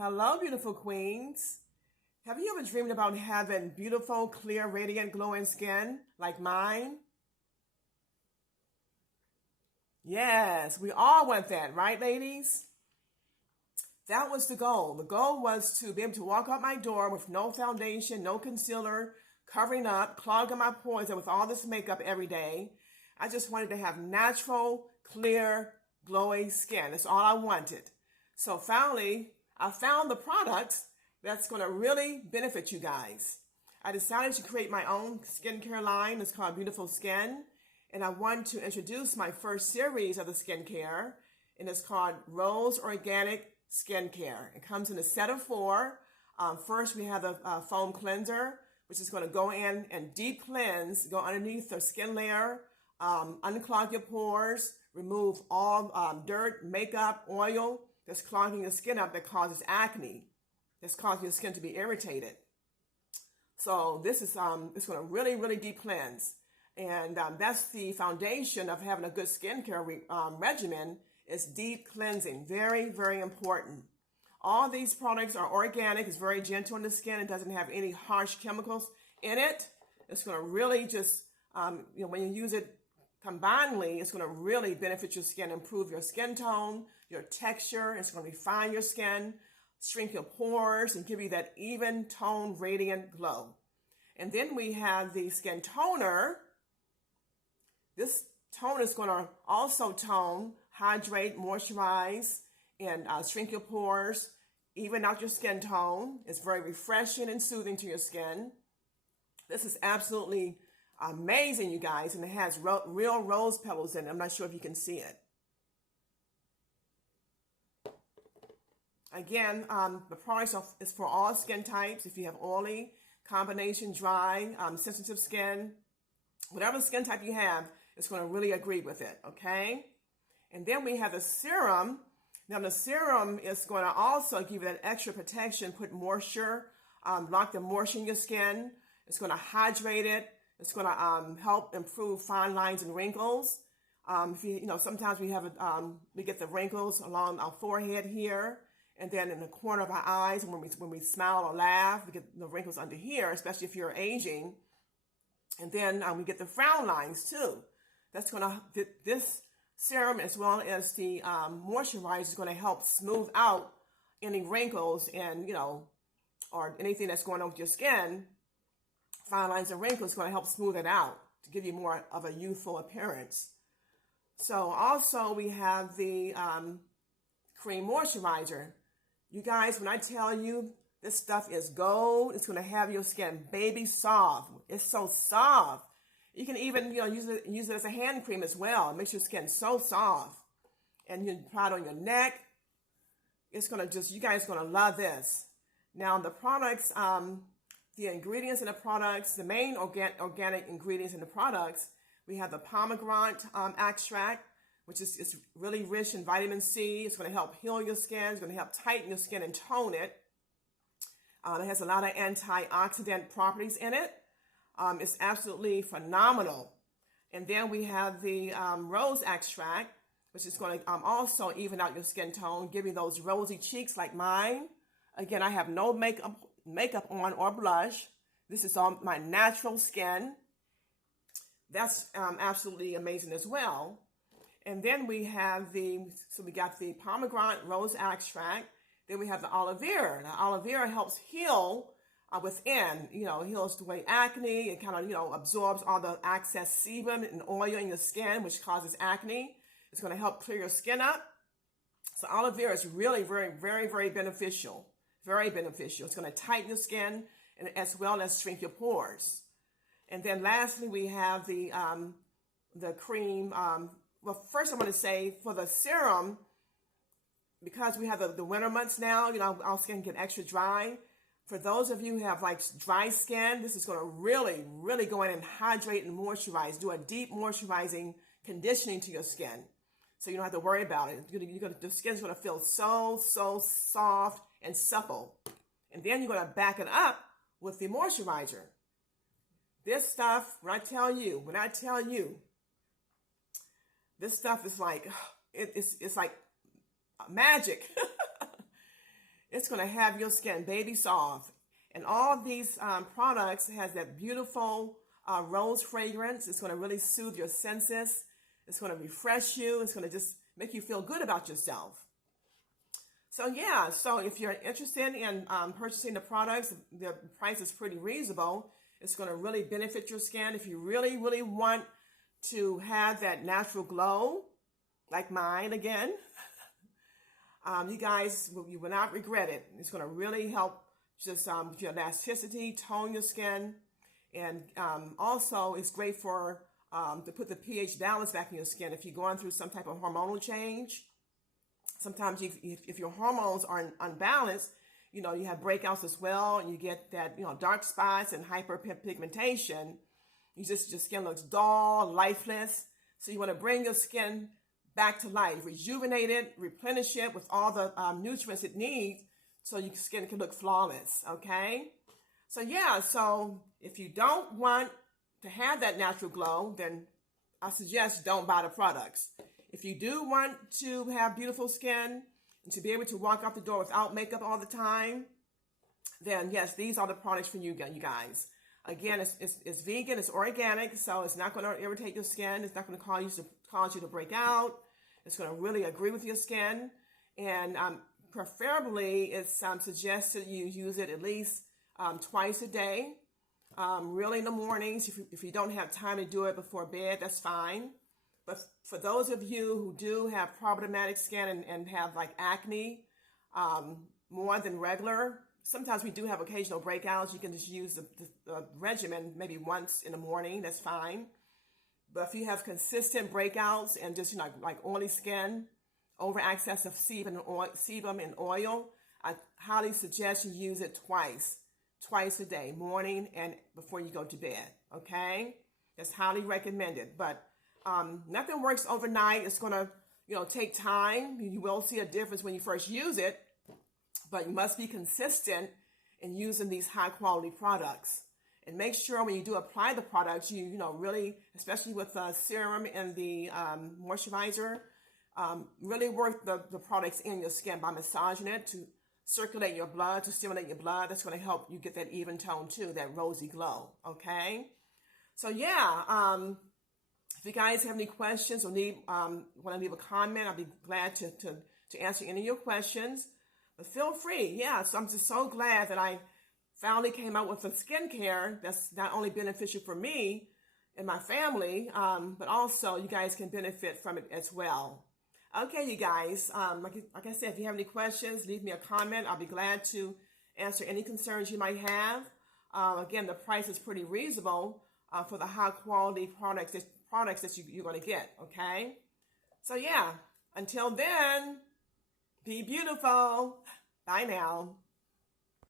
Hello, beautiful queens. Have you ever dreamed about having beautiful, clear, radiant, glowing skin like mine? Yes, we all want that, right, ladies? That was the goal. The goal was to be able to walk out my door with no foundation, no concealer, covering up, clogging my pores, and with all this makeup every day. I just wanted to have natural, clear, glowing skin. That's all I wanted. So finally, I found the product that's going to really benefit you guys. I decided to create my own skincare line. It's called Beautiful Skin. And I want to introduce my first series of the skincare. And it's called Rose Organic Skincare. It comes in a set of 4. First, we have the foam cleanser, which is going to go in and deep cleanse, go underneath the skin layer, unclog your pores, remove all dirt, makeup, oil that's clogging your skin up that causes acne, that's causing your skin to be irritated. So this is it's going to really, really deep cleanse. And that's the foundation of having a good skincare regimen is deep cleansing. Very, very important. All these products are organic. It's very gentle on the skin. It doesn't have any harsh chemicals in it. It's going to really just, when you use it combinedly, it's going to really benefit your skin, improve your skin tone, your texture. It's going to refine your skin, shrink your pores, and give you that even tone, radiant glow. And then we have the skin toner. This toner is going to also tone, hydrate, moisturize, and shrink your pores, even out your skin tone. It's very refreshing and soothing to your skin. This is absolutely amazing, you guys, and it has real rose petals in it. I'm not sure if you can see it. Again, the product is for all skin types. If you have oily, combination, dry, sensitive skin, whatever skin type you have, it's going to really agree with it, okay? And then we have the serum. Now, the serum is going to also give you that extra protection, put moisture, lock the moisture in your skin. It's going to hydrate it. It's going to help improve fine lines and wrinkles. If sometimes we get the wrinkles along our forehead here, and then in the corner of our eyes, and when we smile or laugh, we get the wrinkles under here, especially if you're aging. And then we get the frown lines too. That's going to this serum, as well as the moisturizer, is going to help smooth out any wrinkles and or anything that's going on with your skin. Fine lines and wrinkles is going to help smooth it out to give you more of a youthful appearance. So also we have the cream moisturizer. You guys, when I tell you this stuff is gold, it's going to have your skin baby soft. It's so soft. You can even use it as a hand cream as well. It makes your skin so soft. And you apply it on your neck. It's going to you guys are going to love this. Now the products, the ingredients in the products, the main organic ingredients in the products, we have the pomegranate extract, which is really rich in vitamin C. It's going to help heal your skin. It's going to help tighten your skin and tone it. It has a lot of antioxidant properties in it. It's absolutely phenomenal. And then we have the rose extract, which is going to also even out your skin tone, give you those rosy cheeks like mine. Again, I have no makeup on or blush. This is all my natural skin. That's absolutely amazing as well. And then we have we got the pomegranate rose extract. Then we have the aloe vera. Now, aloe vera helps heal within, heals away acne. It kind of, absorbs all the excess sebum and oil in your skin, which causes acne. It's going to help clear your skin up. So aloe vera is really very, very, very beneficial. Very beneficial. It's going to tighten your skin and as well as shrink your pores. And then lastly, we have the cream. Well, first I want to say for the serum, because we have the winter months now, our skin get extra dry. For those of you who have like dry skin, this is going to really, really go in and hydrate and moisturize. Do a deep moisturizing conditioning to your skin, so you don't have to worry about it. The skin's going to feel so soft and supple. And then you're going to back it up with the moisturizer. This stuff, when I tell you, this stuff is like, it's like magic. It's going to have your skin baby soft. And all these products has that beautiful rose fragrance. It's going to really soothe your senses. It's going to refresh you. It's going to just make you feel good about yourself. So yeah, so if you're interested in purchasing the products, the price is pretty reasonable. It's going to really benefit your skin. If you really, really want to have that natural glow, like mine again, you guys, you will not regret it. It's going to really help just with your elasticity, tone your skin, and also it's great for to put the pH balance back in your skin if you're going through some type of hormonal change. Sometimes if your hormones are unbalanced, you know, you have breakouts as well, and you get that, you know, dark spots and hyperpigmentation. Your skin looks dull, lifeless. So you want to bring your skin back to life, rejuvenate it, replenish it with all the nutrients it needs so your skin can look flawless, okay? So yeah, so if you don't want to have that natural glow, then I suggest don't buy the products. If you do want to have beautiful skin and to be able to walk out the door without makeup all the time, then yes, these are the products for you guys. Again, it's vegan, it's organic, so it's not going to irritate your skin. It's not going to cause you to break out. It's going to really agree with your skin. And preferably, it's suggested you use it at least twice a day. Really in the mornings. If you don't have time to do it before bed, that's fine. But for those of you who do have problematic skin and have like acne more than regular, sometimes we do have occasional breakouts. You can just use the regimen maybe once in the morning. That's fine. But if you have consistent breakouts and just, you know, like oily skin, over access of sebum and oil, I highly suggest you use it twice a day, morning and before you go to bed. Okay, that's highly recommended. But nothing works overnight. It's going to, you know, take time. You will see a difference when you first use it, but you must be consistent in using these high quality products. And make sure when you do apply the products, you know, really, especially with the serum and the moisturizer, really work the products in your skin by massaging it to circulate your blood, to stimulate your blood. That's going to help you get that even tone too, that rosy glow. Okay. So yeah, if you guys have any questions or want to leave a comment, I'll be glad to answer any of your questions. But feel free. Yeah, so I'm just so glad that I finally came out with a skincare that's not only beneficial for me and my family, but also you guys can benefit from it as well. Okay, you guys, like I said, if you have any questions, leave me a comment. I'll be glad to answer any concerns you might have. Again, the price is pretty reasonable for the high quality products that you're going to get, okay? So yeah, until then, be beautiful. Bye now.